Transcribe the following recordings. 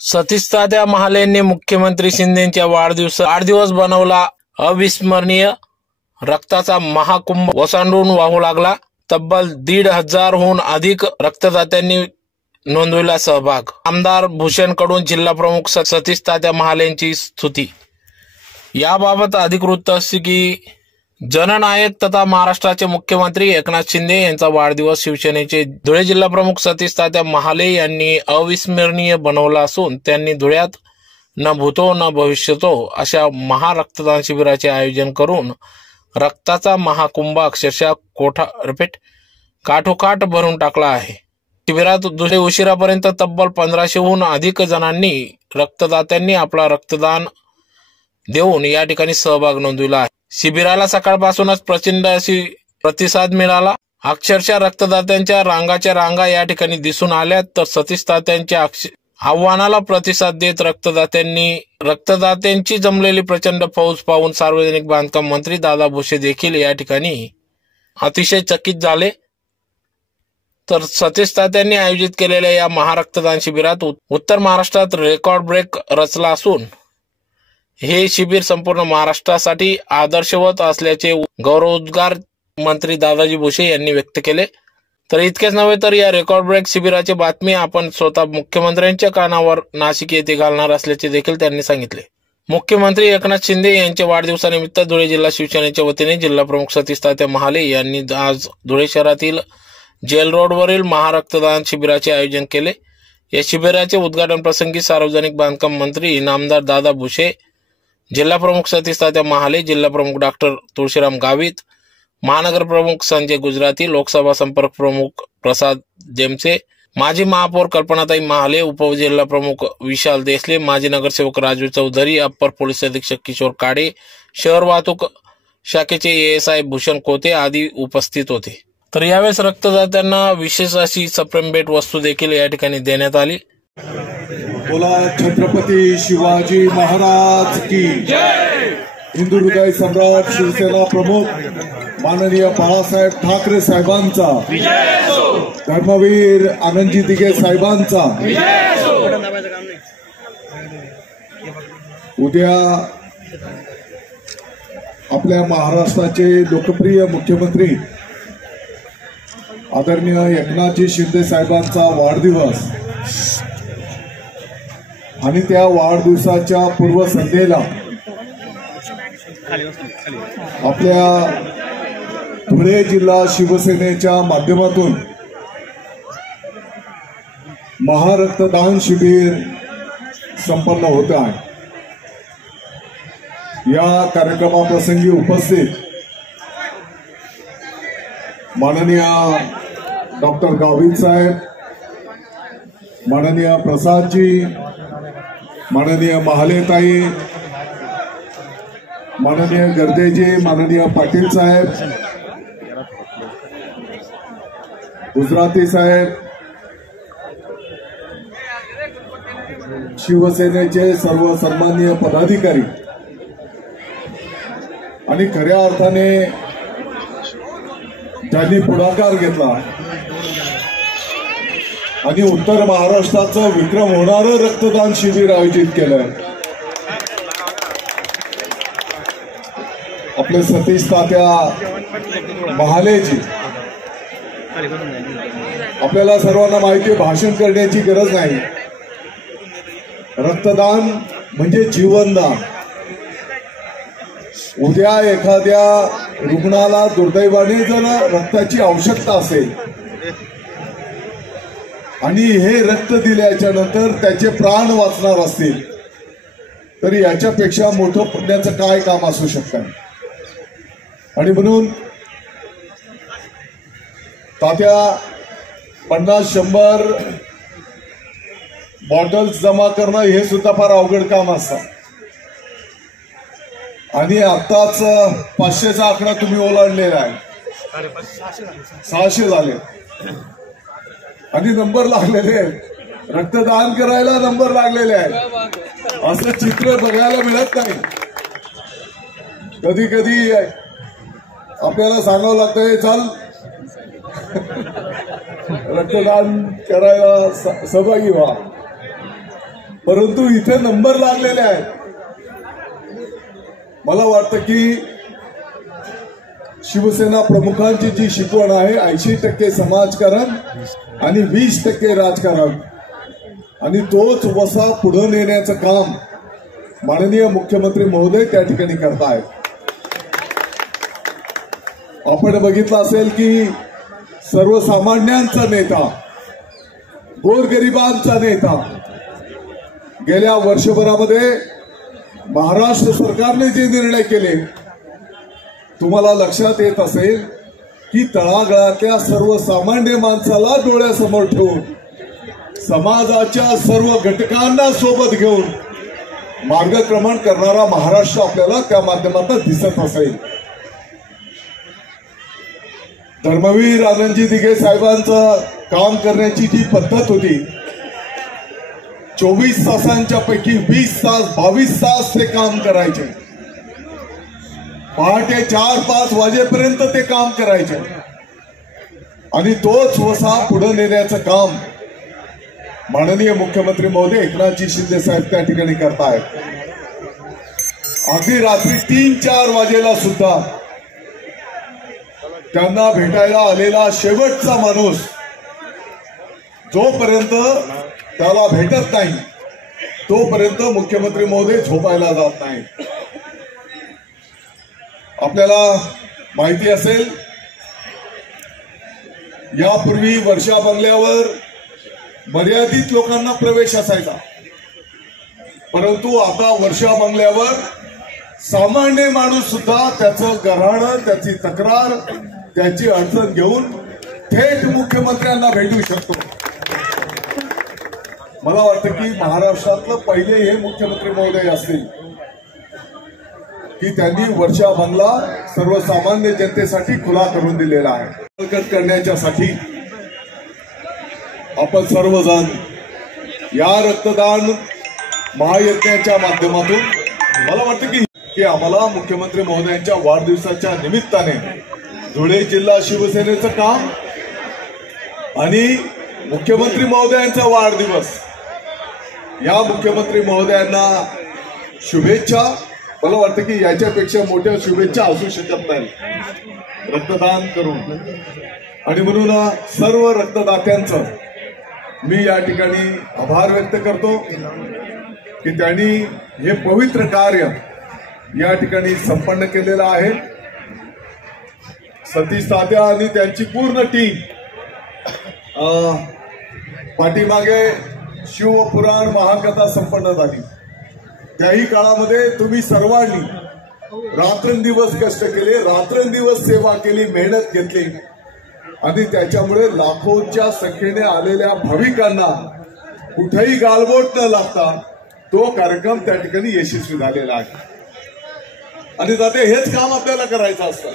सतीश तात्या महालेंनी मुख्यमंत्री शिंदेच्या वाढदिवस वाढदिवस बनवला. अविस्मरणीय. रक्ताचा महाकुंभ ओसांडून वाहू लागला. तब्बल दीड हजारहून अधिक रक्तदात्यांनी नोंदविला सहभाग. आमदार भूषणकडून जिल्हा प्रमुख सतीश तात्या महालेंची स्तुती. याबाबत अधिक वृत्त असे की जननायक तथा महाराष्ट्राचे मुख्यमंत्री एकनाथ शिंदे यांचा वाढदिवस शिवसेनेचे धुळे जिल्हा प्रमुख सतीश तात्या महाले यांनी अविस्मरणीय बनवला असून त्यांनी धुळ्यात न भूतो न भविष्यतो अशा महारक्तदान शिबिराचे आयोजन करून रक्ताचा महाकुंभ अक्षरशः कोठा रिपीट काठोकाठ भरून टाकला आहे. शिबिरात दुसरे उशिरापर्यंत तब्बल पंधराशेहून अधिक जणांनी रक्तदात्यांनी आपला रक्तदान देऊन या ठिकाणी सहभाग नोंदविला आहे. शिबिराला सकाळपासूनच प्रचंड अशी प्रतिसाद मिळाला. अक्षरशः रक्तदात्यांच्या रांगाच्या रांगा या ठिकाणी दिसून आल्या. तर सतीश तात्यांच्या आव्हानाला प्रतिसाद देत रक्तदात्यांनी रक्तदात्यांची जमलेली प्रचंड फौज पाहून सार्वजनिक बांधकाम मंत्री दादा भुसे देखील या ठिकाणी अतिशय चकित झाले. तर सतीश तात्यांनी आयोजित केलेल्या या महारक्तदान शिबिरात उत्तर महाराष्ट्रात रेकॉर्ड ब्रेक रचला असून हे शिबिर संपूर्ण महाराष्ट्रासाठी आदर्शवत असल्याचे गौरवोद्गार मंत्री दादाजी भुसे यांनी व्यक्त केले. तर इतकेच नव्हे तर या रेकॉर्ड ब्रेक शिबिराची बातमी आपण स्वतः मुख्यमंत्र्यांच्या कानावर नाशिक येथे घालणार असल्याचे देखील त्यांनी सांगितले. मुख्यमंत्री एकनाथ शिंदे यांच्या वाढदिवसानिमित्त धुळे जिल्हा शिवसेनेच्या वतीने जिल्हा प्रमुख सतीश तात्या महाले यांनी आज धुळे शहरातील जेल रोडवरील महारक्तदान शिबिराचे आयोजन केले. या शिबिराचे उद्घाटन प्रसंगी सार्वजनिक बांधकाम मंत्री नामदार दादा भुसे जिल्हा प्रमुख सतीश तात्या महाले जिल्हा प्रमुख डॉक्टर तुळशीराम गावित महानगर प्रमुख संजय गुजराती लोकसभा संपर्क प्रमुख प्रसाद जेमसे माजी महापौर कल्पनाताई महाले उपजिल्हा प्रमुख विशाल देसले माजी नगरसेवक राजू चौधरी अप्पर पोलीस अधीक्षक किशोर काडे शहर वाहतूक शाखेचे एएसआय भूषण कोते आदी उपस्थित होते. तर यावेळेस रक्तदात्यांना विशेष अशी सप्रेम भेट वस्तू देखील या ठिकाणी देण्यात आली. बोला छत्रपती शिवाजी महाराज की हिंदू हृदय सम्राट शिवसेना प्रमुख माननीय बाळासाहेब ठाकरे साहेबांचा धर्मवीर आनंदजी दिघे साहेबांचा उद्या आपल्या महाराष्ट्राचे लोकप्रिय मुख्यमंत्री आदरणीय एकनाथजी शिंदे साहेबांचा वाढदिवस. आणि त्या वाढदिवसाच्या पूर्वसंध्येला आपल्या धुळे जिल्हा शिवसेनेच्या माध्यमातून महारक्तदान शिबिर संपन्न होत आहे. या कार्यक्रमाप्रसंगी उपस्थित माननीय डॉक्टर गावित साहेब माननीय प्रसादजी माननीय महालेताई माननीय गर्देजी माननीय पाटील साहेब गुजराती साहेब शिवसेनेचे सर्व सन्माननीय पदाधिकारी आणि खऱ्या अर्थाने ज्यांनी पुढाकार घेतला. आणि उत्तर महाराष्ट्राचं विक्रम होणारं रक्तदान शिबिर आयोजित केलंय. आपले सतीश तात्या महालेजी. आपल्याला सर्वांना माहिती भाषण करण्याची गरज नाही. रक्तदान म्हणजे जीवनदान. उद्या एखाद्या रुग्णाला दुर्दैवाने जर रक्ताची आवश्यकता असेल आणि हे रक्त दिल्याच्या नंतर त्याचे प्राण वाचणार असतील तर याच्यापेक्षा मोठं पुण्याचं काय काम असू शकतं? आणि म्हणून तात्या पन्नास शंभर बॉटल्स जमा करणं हे सुद्धा फार अवघड काम असतं. आणि आताच पाचशेचा आकडा तुम्ही ओलांडलेला आहे. सहाशे झाले. आणि नंबर लागलेले आहेत. रक्तदान करायला नंबर लागलेले आहेत. असं चित्र बघायला मिळत नाही. कधी कधी आपल्याला सांगावं लागतंय चाल. रक्तदान करायला सहभागी व्हा. परंतु इथे नंबर लागलेले आहेत. मला वाटतं की शिवसेना प्रमुखांची जी शिकवण आहे ऐंशी टक्के समाजकारण आणि वीस टक्के राजकारण. आणि तोच वसा पुढे नेण्याचं काम माननीय मुख्यमंत्री महोदय त्या ठिकाणी करतायत आपण बघितलं असेल की सर्वसामान्यांचा नेता गोरगरिबांचा नेता गेल्या वर्षभरामध्ये महाराष्ट्र सरकारने जे निर्णय केले तुम्हाला लक्षात येत असेल की तळागाळातल्या सर्वसामान्य माणसाला डोळ्यासमोर ठेवून समाजाच्या सर्व घटकांना सोबत घेऊन मार्गक्रमण करणारा महाराष्ट्र आपल्याला त्या माध्यमातून दिसत असेल. धर्मवीर आनंदजी दिघे साहेबांचं काम करण्याची जी पद्धत होती चोवीस तासांच्या पैकी वीस तास बावीस तास ते काम करायचे. पहाटे चार पाच वाजेपर्यंत ते काम करायचे. आणि तोच वसा पुढे नेण्याचं काम माननीय मुख्यमंत्री महोदय एकनाथजी शिंदे साहेब त्या ठिकाणी करतायत. अगदी रात्री तीन चार वाजेला सुद्धा त्यांना भेटायला आलेला शेवटचा माणूस जोपर्यंत त्याला भेटत नाही तोपर्यंत मुख्यमंत्री महोदय झोपायला जात नाही आपल्याला माहिती असेल यापूर्वी वर्षा बंगल्यावर मर्यादित लोकांना प्रवेश असायचा. परंतु आता वर्षा बंगल्यावर सामान्य माणूस सुद्धा त्याचं गराणं त्याची तक्रार त्याची अडचण घेऊन थेट मुख्यमंत्र्यांना भेटू शकतो. मला वाटतं की महाराष्ट्रातलं पहिले हे मुख्यमंत्री महोदय असतील. की त्यांनी वर्षा बंगला सर्वसामान्य जनतेसाठी खुला करून दिलेला आहे. प्रकट करण्याच्यासाठी आपण सर्वजण या रक्तदान महायज्ञाच्या माध्यमातून मला वाटतं की की आम्हाला मुख्यमंत्री महोदयांच्या वाढदिवसाच्या निमित्ताने धुळे जिल्हा शिवसेनेचं काम आणि मुख्यमंत्री महोदयांचा वाढदिवस या मुख्यमंत्री महोदयांना शुभेच्छा. मला वाटतं की याच्यापेक्षा मोठ्या शुभेच्छा असू शकत नाही. रक्तदान करून. आणि म्हणून सर्व रक्तदात्यांचं मी या ठिकाणी आभार व्यक्त करतो की त्यांनी हे पवित्र कार्य या ठिकाणी संपन्न केलेलं आहे. सतीश तात्या आणि त्यांची पूर्ण टीम पाठीमागे शिवपुराण महाकथा संपन्न झाली. त्याही काळामध्ये तुम्ही सर्वांनी रात्रंदिवस कष्ट केले रात्रंदिवस सेवा केली मेहनत घेतली. आणि त्याच्यामुळे लाखोच्या संख्येने आलेल्या भाविकांना कुठेही गालबोट न लागता तो कार्यक्रम त्या ठिकाणी यशस्वी झालेला आहे. आणि जाते हेच काम आपल्याला करायचं असतं.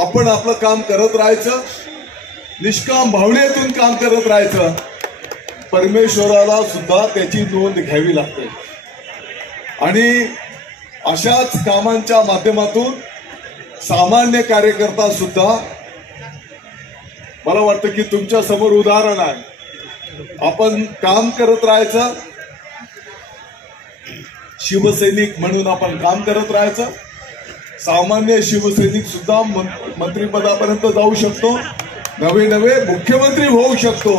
आपण आपलं काम करत राहायचं निष्काम भावनेतून काम करत राहायचं परमेश्वराला सुद्धा त्याची नोंद घ्यावी लागते. आणि अशाच कामांच्या माध्यमातून सामान्य कार्यकर्ता सुद्धा मला वाटतं की तुमच्यासमोर उदाहरण आहे. आपण काम करत राहायचं शिवसैनिक म्हणून आपण काम करत राहायचं सामान्य शिवसैनिक सुद्धा मंत्रिपदापर्यंत जाऊ शकतो नवे नवे मुख्यमंत्री होऊ शकतो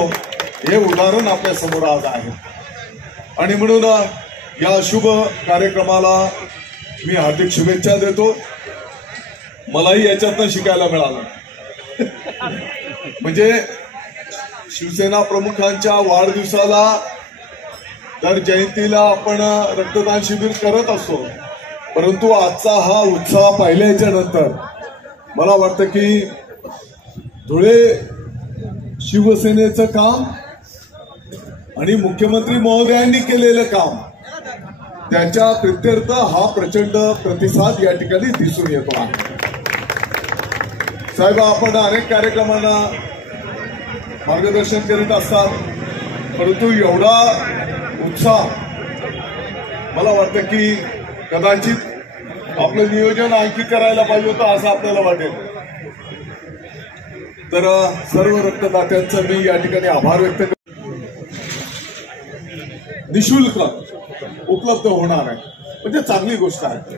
हे उदाहरण आपल्यासमोर आज आहे. आणि म्हणून या शुभ कार्यक्रमाला मी हार्दिक शुभेच्छा देतो. मलाही याच्यातनं शिकायला मिळालं. म्हणजे शिवसेना प्रमुखांच्या वाढदिवसाला तर जयंतीला आपण रक्तदान शिबिर करत असतो. परंतु आजचा हा उत्साह पाहिल्याच्या नंतर मला वाटतं की धुळे शिवसेनेचं काम आणि मुख्यमंत्री महोदयांनी केलेलं काम त्याच्या प्रित्यर्थ हा प्रचंड प्रतिसाद या ठिकाणी दिसून येतो आहे. साहेब आपण अनेक कार्यक्रमांना मार्गदर्शन करीत असतात परंतु एवढा उत्साह मला वाटतं की कदाचित आपलं नियोजन आणखी करायला पाहिजे होतं असं आपल्याला वाटेल. तर सर्व रक्तदात्यांचं मी या ठिकाणी आभार व्यक्त करतो. निशुल्क उपलब्ध होणार आहे. म्हणजे चांगली गोष्ट आहे.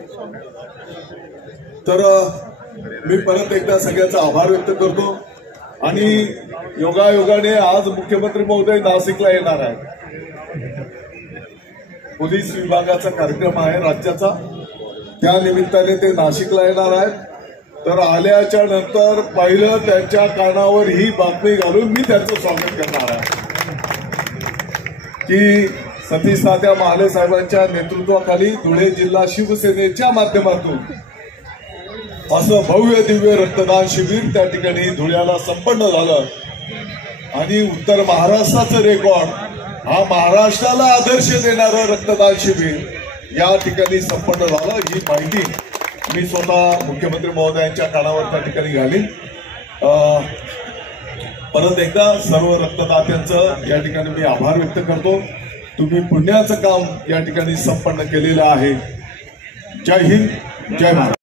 तर मी परत एकदा सगळ्याचा आभार व्यक्त करतो. आणि योगायोगाने आज मुख्यमंत्री महोदय नाशिकला येणार आहे पोलीस विभागाचा कार्यक्रम आहे राज्याचा. त्या निमित्ताने ते नाशिकला येणार आहेत. तर आल्याच्यानंतर पहिलं त्यांच्या कानावर ही बातमी घालून मी त्यांचं स्वागत करणार आहे. की सतीश तात्या महाले साहेबांच्या नेतृत्वाखाली धुळे जिल्हा शिवसेनेच्या माध्यमातून असं भव्य दिव्य रक्तदान शिबिर त्या ठिकाणी धुळ्याला संपन्न झालं. आणि उत्तर महाराष्ट्राचं रेकॉर्ड हा महाराष्ट्राला आदर्श देणारं रक्तदान शिबिर या ठिकाणी संपन्न झालं. ही माहिती मी स्वतः मुख्यमंत्री महोदयांच्या कानावर त्या ठिकाणी घालीन. परत एकदा सर्व रक्तदात्यांचं या ठिकाणी मी आभार व्यक्त करतो. तुम्ही पुण्याचं काम या ठिकाणी संपन्न केलेलं आहे. जय हिंद जय महाराष्ट्र